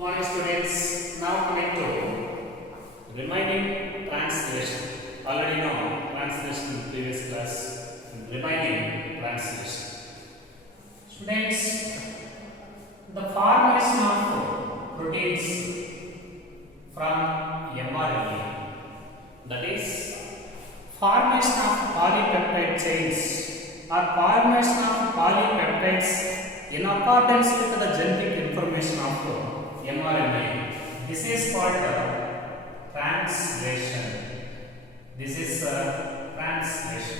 Morning students, now coming to remaining translation. Already know translation in previous class. Remaining translation. Students, the formation of proteins from mRNA, that is formation of polypeptide chains or formation of polypeptides in accordance with the genetic information of mRNA. This is called translation. This is translation.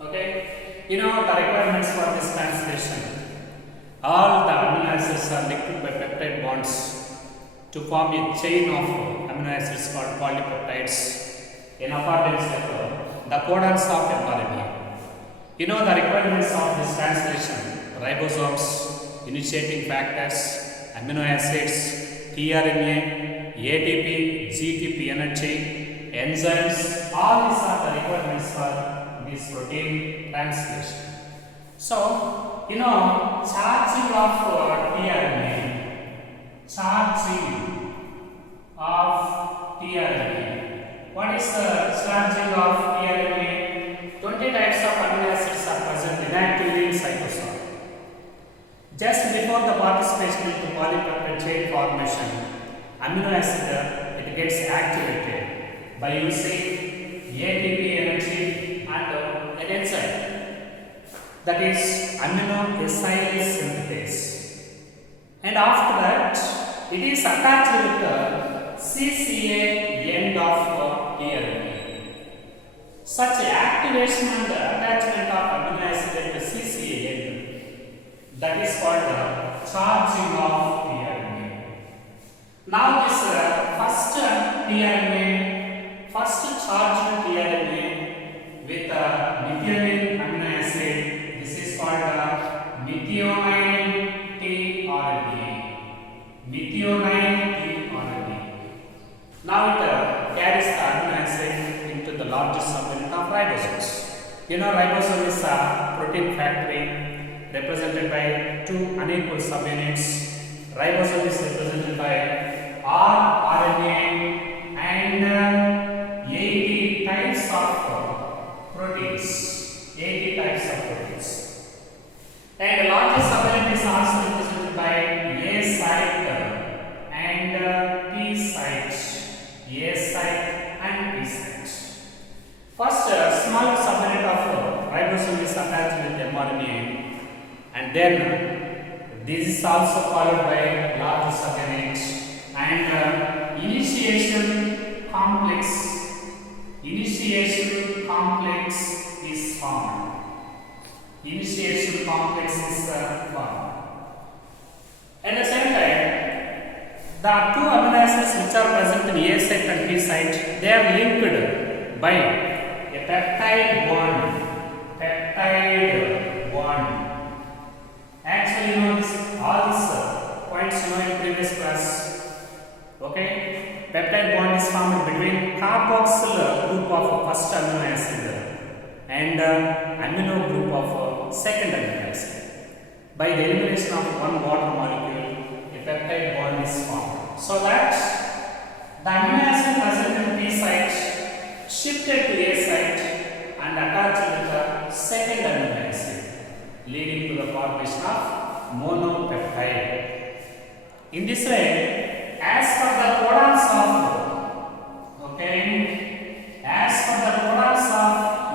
Okay. You know the requirements for this translation. All the amino acids are linked by peptide bonds to form a chain of amino acids called polypeptides in accordance with the codons of mRNA. You know the requirements of this translation: ribosomes, initiating factors, amino acids, tRNA, ATP, GTP energy, enzymes. All these are the requirements for this protein translation. So, you know, charging of tRNA, charging of tRNA. What is the charging of tRNA? 20 types of amino acids are present inactively in cytosol. Just before the participation in the polypeptide chain formation, amino acid it gets activated by using ATP energy and an enzyme, that is amino acyl synthase. And after that, it is attached with the CCA end of tRNA. Such activation and attachment of amino acid at the CCA end, that is called the charging of tRNA. Now this first charged tRNA with methionine amino acid, this is called methionine tRNA. Methionine tRNA. Now it carries the amino acid into the largest subunit of ribosomes. You know, ribosome is a protein factory represented by two unequal subunits. Ribosome is represented by rRNA and 80 types of proteins. 80 types of proteins. And the largest subunit is also represented by A site and P site. A site and P site. First, smaller subunit of ribosome is attached with mRNA. And then this is also followed by large subunit and initiation complex is formed. Initiation complex is formed. At the same time, the two amino acids which are present in A site and B site, they are linked by a peptide bond. Peptide bond. Actually, you know this, all these points you know in previous class. Okay, peptide bond is formed between carboxyl group of first amino acid and amino group of second amino acid. By the elimination of one water molecule, a peptide bond is formed. So that the amino acid present in P site shifted to A site and attached with the second amino acid, leading to the formation of monopeptide. In this way, as per the codons of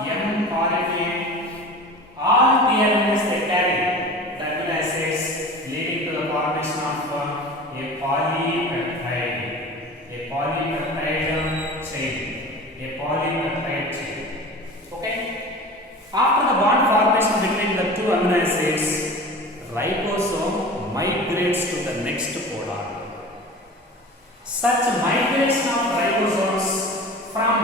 mRNA, all tRNAs they carry the amino acids, leading to the formation of a polypeptide chain. Okay. After the bond formation between the two amino acids, ribosome migrates to the next codon. Such migration of ribosomes from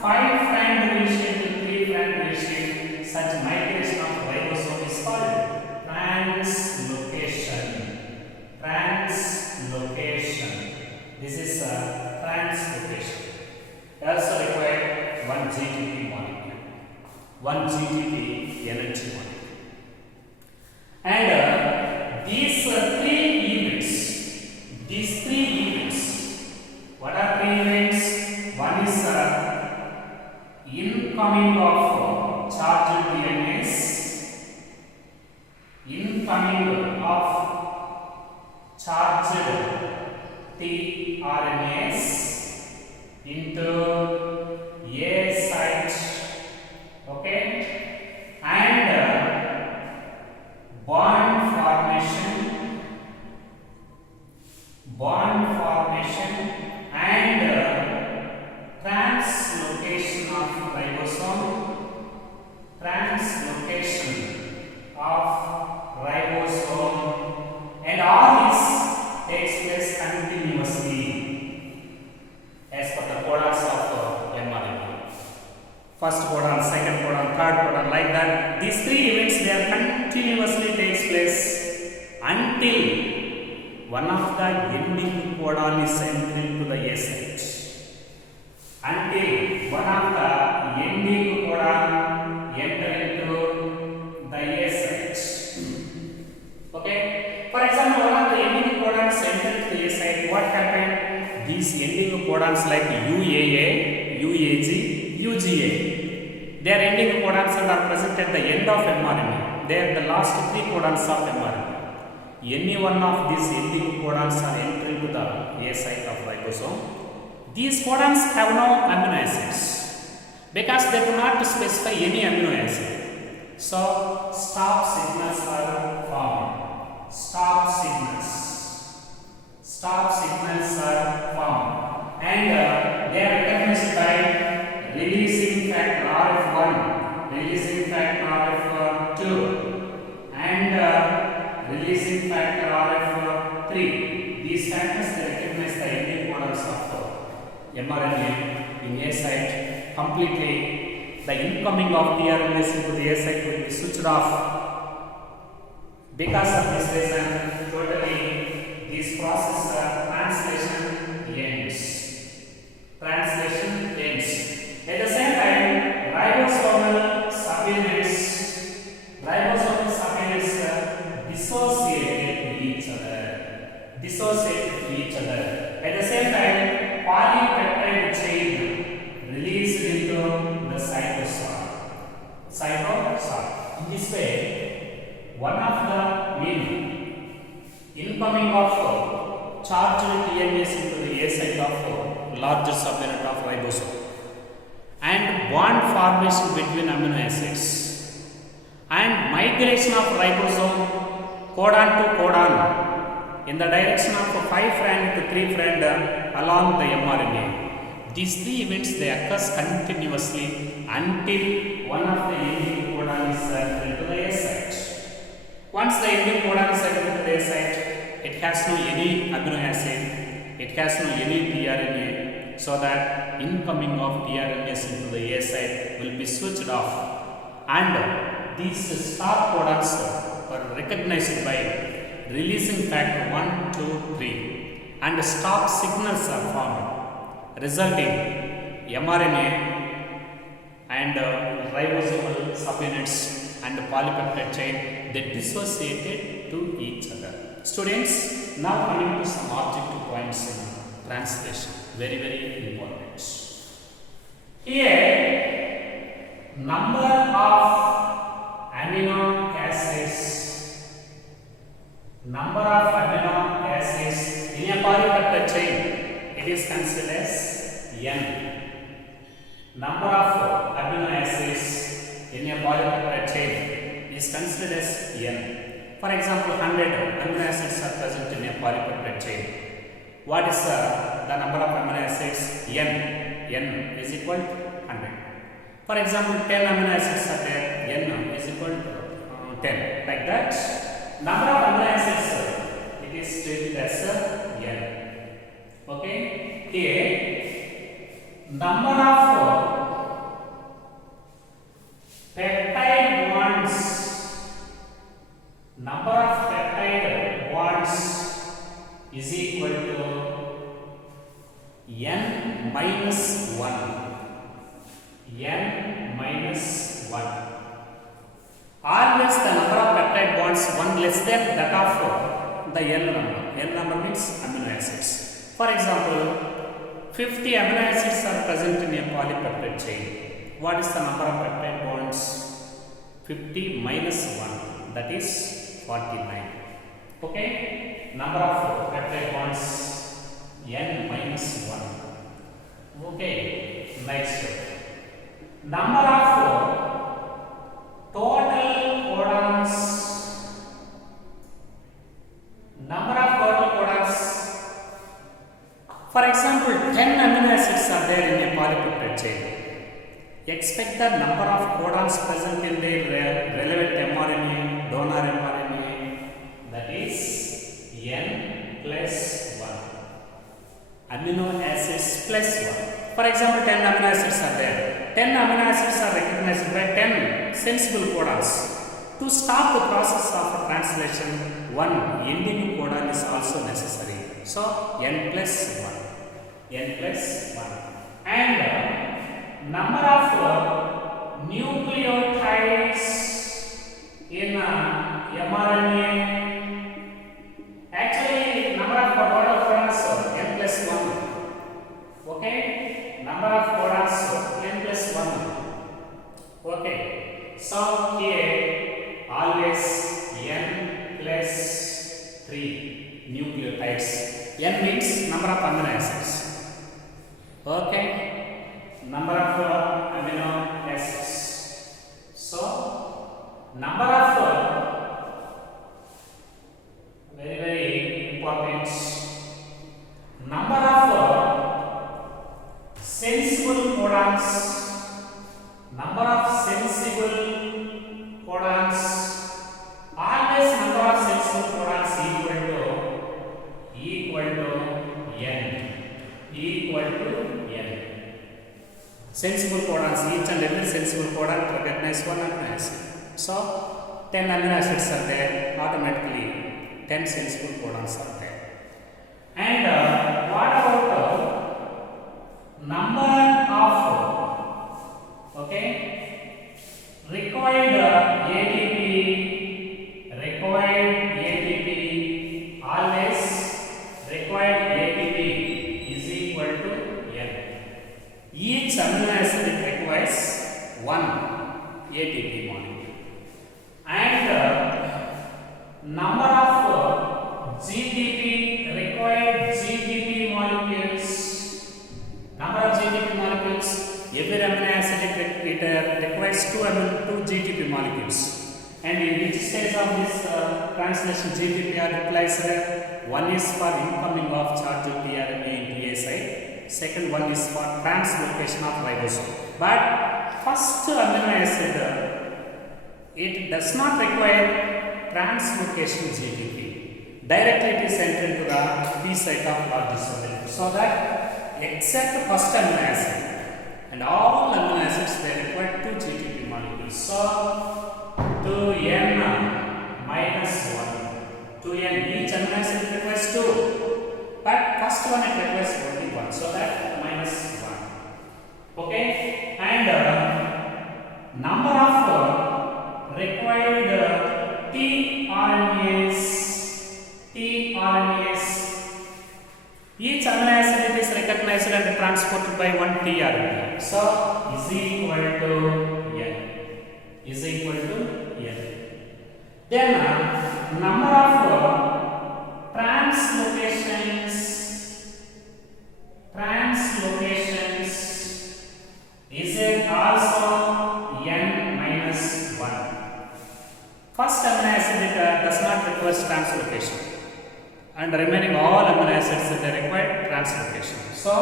5' deletion to 3' deletion, such migration of ribosome is called translocation. This is translocation. It also requires one GTP molecule, one GTP energy molecule. And these three events all this takes place continuously as per the codons of mRNA. First codon, second codon, third codon, like that. These three events they are continuously takes place until one of the ending codon is entered to the A site. Until one of the ending codon enter into the A site. Okay. For example, one of the ending codons entered to the A site. What happened? These ending codons like UAA, UAG, UGA. They are ending codons and are present at the end of mRNA. They are the last three codons of mRNA. Any one of these ending codons are entering to the A site of ribosome. These codons have no amino acids because they do not specify any amino acid. So stop signals are formed. Stop signals are formed, and they are recognized by releasing factor RF1, releasing factor RF2, and releasing factor RF3. These factors they recognize the ending codons of mRNA in A site completely. The incoming of tRNAs into the A site will be switched off. Because of this reason, totally this process of translation ends. Translation ends. At the same time, ribosomal subunits dissociate with each other. At the same time, polypeptide chain released into the cytosol. In this way, one of the incoming of charged DNAs into the A site of larger subunit of ribosome, and bond formation between amino acids, and migration of ribosome codon to codon in the direction of 5' to 3' along the mRNA. These three events they occur continuously until one of the ending codon is sent to the A site. Once the ending codon is sent to the A site, it has no any amino acid, it has no any tRNA, so that incoming of tRNAs into the A site will be switched off, and these stop codons are recognized by releasing factor 1, 2, 3, and stop signals are formed, resulting mRNA and ribosomal subunits and polypeptide chain they dissociated to each other. Students, now coming to some objective points in translation, very important. Here, number of amino acids in a polypeptide chain, it is considered as N. Number of amino acids in a polypeptide chain is considered as N. For example, 100 amino acids are present in a polypeptide chain. What is the number of amino acids? N. N is equal to 100. For example, 10 amino acids are there. N is equal to 10. Like that, number of amino acids it is treated as N. Okay. Here, number of peptide bonds. Number of peptide bonds is equal to N minus 1. N minus 1. Always the number of peptide bonds 1 less than that of the N number. N number means amino acids. For example, 50 amino acids are present in a polypeptide chain. What is the number of peptide bonds? 50 minus 1, that is 49. Okay, number of peptide bonds N minus 1. Okay, next, number of total codons. Number of total codons. For example, 10 amino acids are there in a polypeptide chain. Expect the number of codons present in the relevant mRNA, donor mRNA, that is N plus 1. Amino acids plus 1. For example, 10 amino acids are there. 10 amino acids are recognized by 10 sensible codons. To stop the process of translation, one ending codon is also necessary. So, N plus 1. N plus 1. And number of nucleotides in mRNA. Actually, number of codons N plus 1. Okay? Number of codons N plus 1. Okay. So, here always N plus 3 nucleotides. N means number of amino acids. Okay? Number of amino acids. So, number of very important number of sensible codons. Number of sensible codons. Always number of sensible codons equal to n. Equal to n. Sensible codons, each and every sensible codon recognize one amino acid. So 10 amino acids are there, automatically 10 sensible codons are there. And what about number of required ATP, always required ATP is equal to N. Each amino acid requires one ATP molecule. And number of GTP, required GTP molecules. Number of GTP molecules, every amino acid it requires 2 GTP molecules. And in which stage of this translation GTP are utilized? One is for incoming of charged tRNA into A site. Second one is for translocation of ribosome. But first amino acid, it does not require translocation GTP. Directly it is entered into the P site of large disorder. So that except first amino acid and all amino acids they require 2 GTP molecules. So 2n minus 1. 2n each amino acid requires 2. But first one it requires only 1. So that minus 1. Okay? And number of required tRNAs. Each amino acid is recognized and transported by one tRNA. So is equal to n. Is equal to n. Then number of translocations is it also n minus 1. First amino acid does not require translocation, and remaining all amino acids they require translocation. So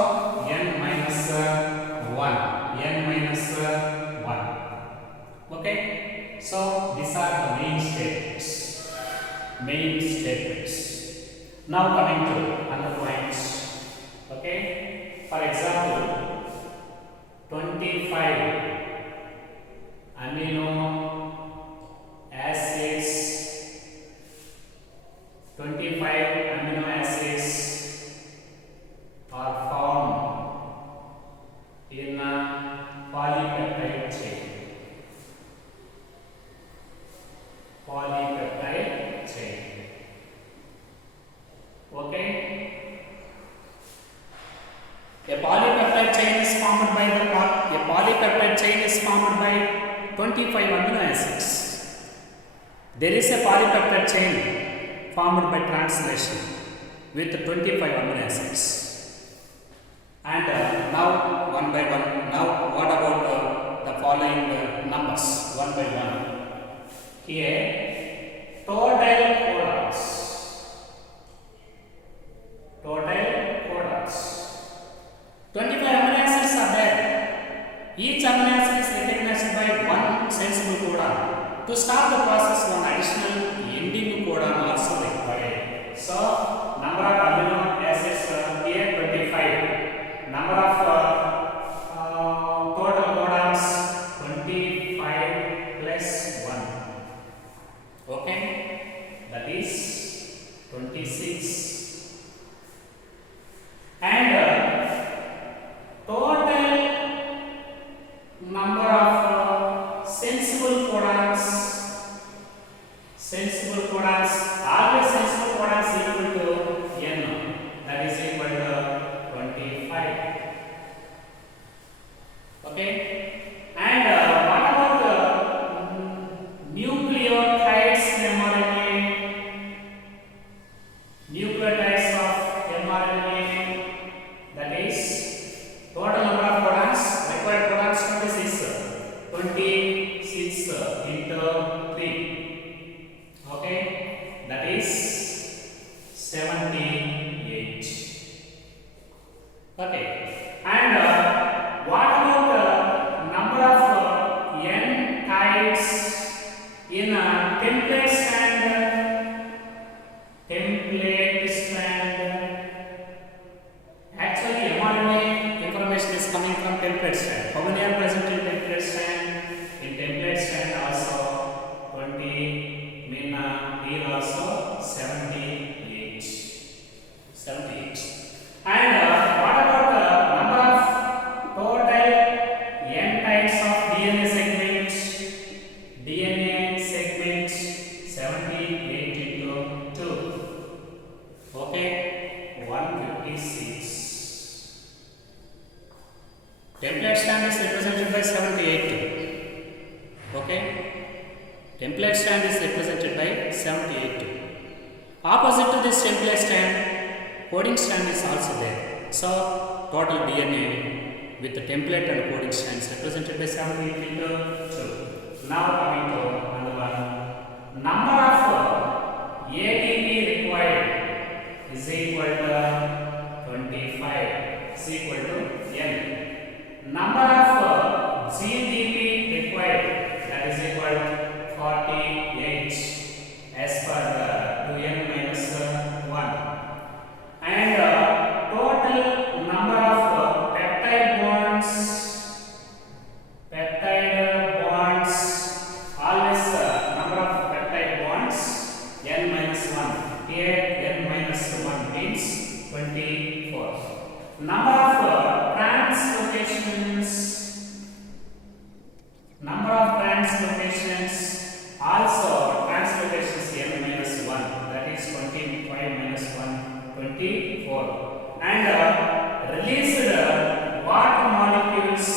n minus 1. N minus 1. Okay. So these are the main statements. Now coming to other points. Okay. For example, 25 amino acids. 25 amino acids are found in a polypeptide chain. Okay. A polypeptide chain is formed by 25 amino acids. There is a polypeptide chain formed by translation with 25 amino acids. And now one by one. Now what about the following numbers? One by one. Here total codons. 25 amino acids are there. Each amino acid is recognized by one sensible codon. To start the process, one additional ending codon also required. So 78. Okay. And what about number of n types in a template strand? Template strand. Actually, mRNA information is coming from template strand. How many are present in template strand? In template strand also 20. Mean here also 78. 78. And what about the number of total n types of DNA segments? DNA segments 78 into 2. Okay, 156. Template strand is represented by 78. Okay, template strand is represented by 78. Opposite to this template strand, coding strand is also there. So total DNA with the template and coding strand is represented by 78 into 2. Now coming to another one. Number of ATP required is equal to 25 is equal to N. Number of GTP required, that is equal to 48 as per the 2n minus 1. And total number of peptide bonds, always number of peptide bonds n minus 1. Here n minus 1 means 24. Number of translocations, also translocations n minus 1, that is 25 minus 1, 24. And released water molecules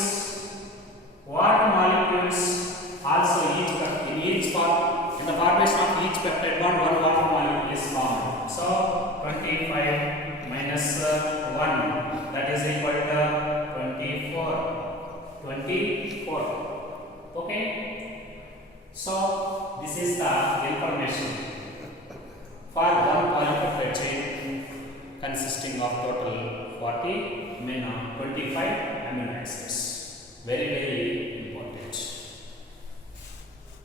also in the formation of each peptide bond, one water molecule is formed. So 25 minus 1, that is equal to 24. Okay. So this is the information for one polypeptide chain consisting of total 40 25 amino acids. Very